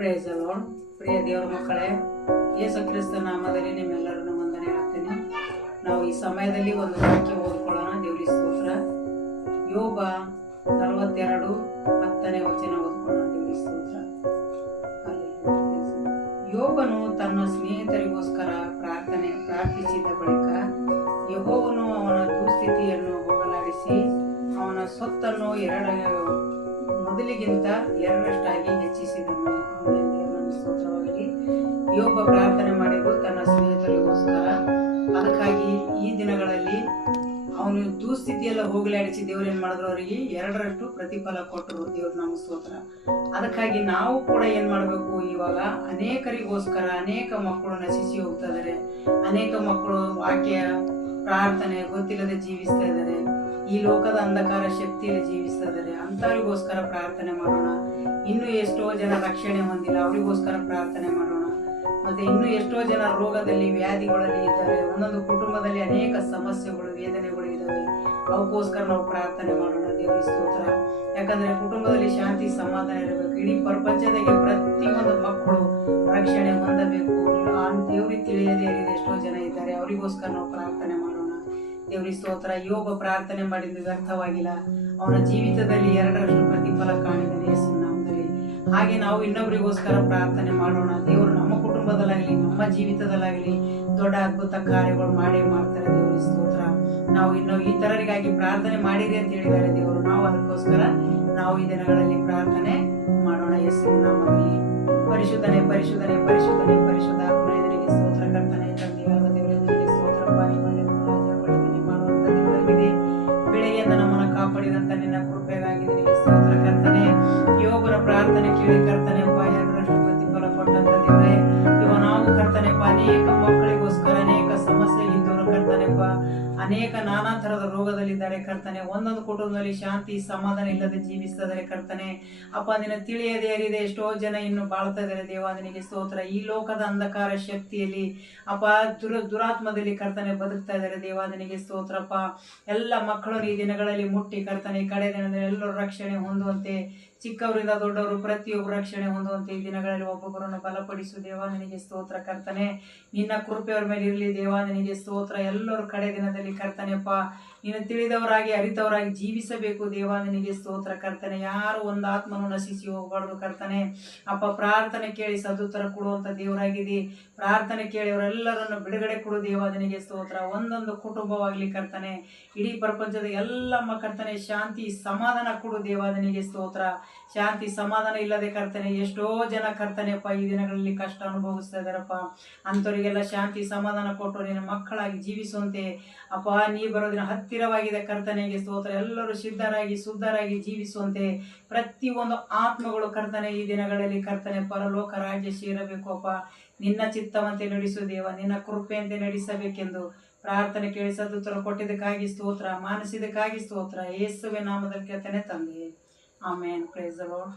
Praise the lord. ಪ್ರಿಯ ದೇವರ ಮಕ್ಕಳೇ, ಯೇಸು ಕ್ರಿಸ್ತ ನಾಮದಲ್ಲಿ ನಿಮ್ಮೆಲ್ಲರನ್ನು ವಂದನೆ ಮಾಡ್ತೀನಿ. ನಾವು ಈ ಸಮಯದಲ್ಲಿ ಒಂದು ವಾಕ್ಯ ಓದ್ಕೊಳ್ಳೋಣ. ದೇವರಿಗೆ ಸ್ತೋತ್ರ. ಯೋಬ 42:10 ಓದ್ಕೊಳ್ಳೋಣ. ದೇವರಿಗೆ ಸ್ತೋತ್ರ. ಯೋಬನು ತನ್ನ ಸ್ನೇಹಿತರಿಗೋಸ್ಕರ ಪ್ರಾರ್ಥಿಸಿದ ಬಳಿಕ ಯೆಹೋವನು ಅವನ ದುಸ್ಥಿತಿಯನ್ನು ಹೋಗಲಾಡಿಸಿ ಅವನ ಸ್ವತ್ತನ್ನು ಮೊದಲಿಗಿಂತ ಎರಡರಷ್ಟಾಗಿ ಹೆಚ್ಚಿಸಿದನು. ಸ್ತೋತ್ರವಾಗಲಿ. ಯೋಬ ಪ್ರಾರ್ಥನೆ ಮಾಡಿದ್ದು ತನ್ನ ಸ್ನೇಹಿತರಿಗೋಸ್ಕರ. ಅದಕ್ಕಾಗಿ ಈ ದಿನಗಳಲ್ಲಿ ಅವನು ದುಸ್ಥಿತಿಯೆಲ್ಲ ಹೋಗಲಾಡಿಸಿ ದೇವ್ರು ಏನ್ ಮಾಡಿದ್ರು, ಅವರಿಗೆ ಎರಡರಷ್ಟು ಪ್ರತಿಫಲ ಕೊಟ್ಟರು. ದೇವ್ರ ನಮ್ಮ ಸ್ತೋತ್ರ. ಅದಕ್ಕಾಗಿ ನಾವು ಕೂಡ ಏನ್ ಮಾಡಬೇಕು, ಇವಾಗ ಅನೇಕರಿಗೋಸ್ಕರ ಅನೇಕ ಮಕ್ಕಳು ನಶಿಸಿ ಹೋಗ್ತಾ ಇದಾರೆ. ಅನೇಕ ಮಕ್ಕಳು ವಾಕ್ಯ ಪ್ರಾರ್ಥನೆ ಗೊತ್ತಿಲ್ಲದೆ ಜೀವಿಸ್ತಾ ಇದ್ದಾರೆ. ಈ ಲೋಕದ ಅಂಧಕಾರ ಶಕ್ತಿಯಲ್ಲಿ ಜೀವಿಸ್ತಾ ಇದ್ದಾರೆ. ಅಂತವರಿಗೋಸ್ಕರ ಪ್ರಾರ್ಥನೆ ಮಾಡೋಣ. ಇನ್ನು ಎಷ್ಟೋ ಜನ ರಕ್ಷಣೆ ಹೊಂದಿಲ್ಲ, ಅವರಿಗೋಸ್ಕರ ಪ್ರಾರ್ಥನೆ ಮಾಡೋಣ. ಮತ್ತೆ ಇನ್ನು ಎಷ್ಟೋ ಜನ ರೋಗದಲ್ಲಿ ವ್ಯಾಧಿಗಳಲ್ಲಿ ಇದ್ದಾರೆ. ಒಂದೊಂದು ಕುಟುಂಬದಲ್ಲಿ ಅನೇಕ ಸಮಸ್ಯೆಗಳು ವೇದನೆಗಳು ಇದ್ದಾವೆ. ಅವಕ್ಕೋಸ್ಕರ ನಾವು ಪ್ರಾರ್ಥನೆ ಮಾಡೋಣ. ದೇವರ ಸ್ತೋತ್ರ. ಯಾಕಂದ್ರೆ ಕುಟುಂಬದಲ್ಲಿ ಶಾಂತಿ ಸಮಾಧಾನ ಇರಬೇಕು. ಇಡೀ ಪ್ರಪಂಚದಾಗೆ ಪ್ರತಿಯೊಂದು ಮಕ್ಕಳು ರಕ್ಷಣೆ ಹೊಂದಬೇಕು. ದೇವ್ರಿಗೆ ತಿಳಿಯದೇ ಇರಿದ ಎಷ್ಟೋ ಜನ ಇದ್ದಾರೆ. ಅವರಿಗೋಸ್ಕರ ನಾವು ಪ್ರಾರ್ಥನೆ ಮಾಡೋಣ. ದೇವರಿಗೆ ಸ್ತೋತ್ರ. ಯೋಬ ಪ್ರಾರ್ಥನೆ ಮಾಡಿದ್ದು ವ್ಯರ್ಥವಾಗಿಲ್ಲ. ಅವನ ಜೀವಿತದಲ್ಲಿ ಎರಡರಷ್ಟು ಪ್ರತಿಫಲ ಕಾಣಿದ್ದಾನೆ ಯೇಸುವಿನ ನಾಮದಲ್ಲಿ. ಹಾಗೆ ನಾವು ಇನ್ನೊಬ್ಬರಿಗೋಸ್ಕರ ಪ್ರಾರ್ಥನೆ ಮಾಡೋಣ. ದೇವರು ನಮ್ಮ ಕುಟುಂಬದಲ್ಲಾಗಲಿ ನಮ್ಮ ಜೀವಿತದಲ್ಲಾಗಲಿ ದೊಡ್ಡ ಅದ್ಭುತ ಕಾರ್ಯಗಳು ಮಾಡೇ ಮಾಡ್ತಾರೆ. ದೇವರಿಗೆ ಸ್ತೋತ್ರ. ನಾವು ಇನ್ನು ಈ ತರರಿಗಾಗಿ ಪ್ರಾರ್ಥನೆ ಮಾಡಿರಿ ಅಂತ ಹೇಳಿದ್ದಾರೆ ದೇವರು. ನಾವು ಅದಕ್ಕೋಸ್ಕರ ನಾವು ಈ ದಿನಗಳಲ್ಲಿ ಪ್ರಾರ್ಥನೆ ಮಾಡೋಣ ಯೇಸುವಿನ ನಾಮದಲ್ಲಿ. ಪರಿಶುದ್ಧನೆ ಪರಿಶುದ್ಧನೆ ಪರಿಶುದ್ಧನೆ ಪರಿಶುದ್ಧ ಆತ್ಮನಿಗೆ ಸ್ತೋತ್ರ. ಕರ್ತನೆ ತಂದೆಯಾದ ದೇವರಿಗೆ ಸ್ತೋತ್ರ. ಬೆಳೆಯಿಂದ ನಮ್ಮನ್ನು ಕಾಪಾಡಿದಂತ ನಿನ್ನ ಕೃಪೆಗಾಗಿ ನಿನಗೆ ಸ್ತೋತ್ರ. ಕರ್ತನೆ, ಯೋಬನ ಪ್ರಾರ್ಥನೆ ಕೇಳಿ ಕರ್ತನೆಪ್ಪ ಎರಡರಷ್ಟು ಪ್ರತಿಫಲ ಕೊಟ್ಟಂತ ದೇವರೇ, ಇವ ನಾವು ಕರ್ತನೆಪ್ಪ ಅನೇಕ ಮಕ್ಕಳಿಗೋಸ್ಕರ ಅನೇಕ ಸಮಸ್ಯೆ ಇದ್ದವರು ಕರ್ತನೆಪ್ಪ ಅನೇಕ ನಾನಾ ತರದ ರೋಗದಲ್ಲಿದ್ದಾರೆ ಕರ್ತನೆ. ಒಂದೊಂದು ಕುಟುಂಬದಲ್ಲಿ ಶಾಂತಿ ಸಮಾಧಾನ ಇಲ್ಲದೆ ಜೀವಿಸ್ತಿದ್ದಾರೆ ಕರ್ತನೆ. ಅಪ್ಪ, ನಿನ್ನ ತಿಳಿಯದೆ ಅರಿದೆ ಎಷ್ಟೋ ಜನ ಇನ್ನು ಬಾಳ್ತಾ ಇದ್ದಾರೆ ದೇವ. ನಿನಗೆ ಸ್ತೋತ್ರ. ಈ ಲೋಕದ ಅಂಧಕಾರ ಶಕ್ತಿಯಲ್ಲಿ ಅಪ್ಪ ದುರಾತ್ಮದಲ್ಲಿ ಕರ್ತನೆ ಬದುಕ್ತಾ ಇದ್ದಾರೆ ದೇವ. ನಿನಗೆ ಸ್ತೋತ್ರಪ್ಪ. ಎಲ್ಲ ಮಕ್ಕಳು ಈ ದಿನಗಳಲ್ಲಿ ಮುಟ್ಟಿ ಕರ್ತನೆ ಕಡೆ ದಿನದಲ್ಲಿ ಎಲ್ಲರೂ ರಕ್ಷಣೆ ಹೊಂದುವಂತೆ, ಚಿಕ್ಕವರಿಂದ ದೊಡ್ಡವರು ಪ್ರತಿಯೊಬ್ಬರು ರಕ್ಷಣೆ ಹೊಂದುವಂತೆ ಈ ದಿನಗಳಲ್ಲಿ ಒಬ್ಬೊಬ್ಬರನ್ನು ಬಲಪಡಿಸು ದೇವ. ನಿನಗೆ ಸ್ತೋತ್ರ ಕರ್ತನೆ. ನಿನ್ನ ಕೃಪೆಯವ್ರ ಮೇಲೆ ಇರಲಿ ದೇವ. ನಿನಗೆ ಸ್ತೋತ್ರ. ಎಲ್ಲರೂ ಕಡೆ ದಿನದಲ್ಲಿ ಕರ್ತನೆಪ್ಪ ನೀನು ತಿಳಿದವರಾಗಿ ಅರಿತವರಾಗಿ ಜೀವಿಸಬೇಕು ದೇವ. ನಿನಗೆ ಸ್ತೋತ್ರ ಕರ್ತನೆ. ಯಾರು ಒಂದು ಆತ್ಮನು ನಶಿಸಿ ಹೋಗಬಾರ್ದು ಕರ್ತನೆ. ಅಪ್ಪ, ಪ್ರಾರ್ಥನೆ ಕೇಳಿ ಸದುತ್ತರ ಕೊಡುವಂತ ದೇವರಾಗಿದೆ. ಪ್ರಾರ್ಥನೆ ಕೇಳಿ ಅವರೆಲ್ಲರನ್ನು ಬಿಡುಗಡೆ ಕೊಡು ದೇವ. ನಿನಗೆ ಸ್ತೋತ್ರ. ಒಂದೊಂದು ಕುಟುಂಬವಾಗ್ಲಿ ಕರ್ತನೆ, ಇಡೀ ಪ್ರಪಂಚದ ಎಲ್ಲ ಕರ್ತನೆ ಶಾಂತಿ ಸಮಾಧಾನ ಕೊಡು ದೇವ. ನಿನಗೆ ಸ್ತೋತ್ರ. ಶಾಂತಿ ಸಮಾಧಾನ ಇಲ್ಲದೆ ಕರ್ತನೆ ಎಷ್ಟೋ ಜನ ಕರ್ತನೆಪ್ಪ ಈ ದಿನಗಳಲ್ಲಿ ಕಷ್ಟ ಅನುಭವಿಸ್ತಾ ಇದ್ದಾರಪ್ಪ. ಅಂಥವರಿಗೆಲ್ಲ ಶಾಂತಿ ಸಮಾಧಾನ ಕೊಟ್ಟು ನಿನ್ನ ಮಕ್ಕಳಾಗಿ ಜೀವಿಸುವಂತೆ ಅಪ್ಪ, ನೀ ಬರೋದಿನ ಹತ್ತಿರವಾಗಿದೆ ಕರ್ತನೆಗೆ ಸ್ತೋತ್ರ. ಎಲ್ಲರೂ ಸಿದ್ಧರಾಗಿ ಶುದ್ಧರಾಗಿ ಜೀವಿಸುವಂತೆ ಪ್ರತಿಯೊಂದು ಆತ್ಮಗಳು ಕರ್ತನೆ ಈ ದಿನಗಳಲ್ಲಿ ಕರ್ತನೆ ಪರಲೋಕ ರಾಜ್ಯ ಸೇರಬೇಕು ಅಪ್ಪ. ನಿನ್ನ ಚಿತ್ತವಂತೆ ನಡೆಸು ದೇವ. ನಿನ್ನ ಕೃಪೆಯಂತೆ ನಡೆಸಬೇಕೆಂದು ಪ್ರಾರ್ಥನೆ ಕೇಳಿ ಸದುತ್ತರ ಕೊಟ್ಟಿದ್ದಕ್ಕಾಗಿ ಸ್ತೋತ್ರ. ಮಾನಸಿದಕ್ಕಾಗಿ ಸ್ತೋತ್ರ. ಯೇಸುವಿನ ನಾಮದಲ್ಲಿ ಕೇಳ್ತಾನೆ ತಂದೆ. ಆಮೇನ್. Praise the lord.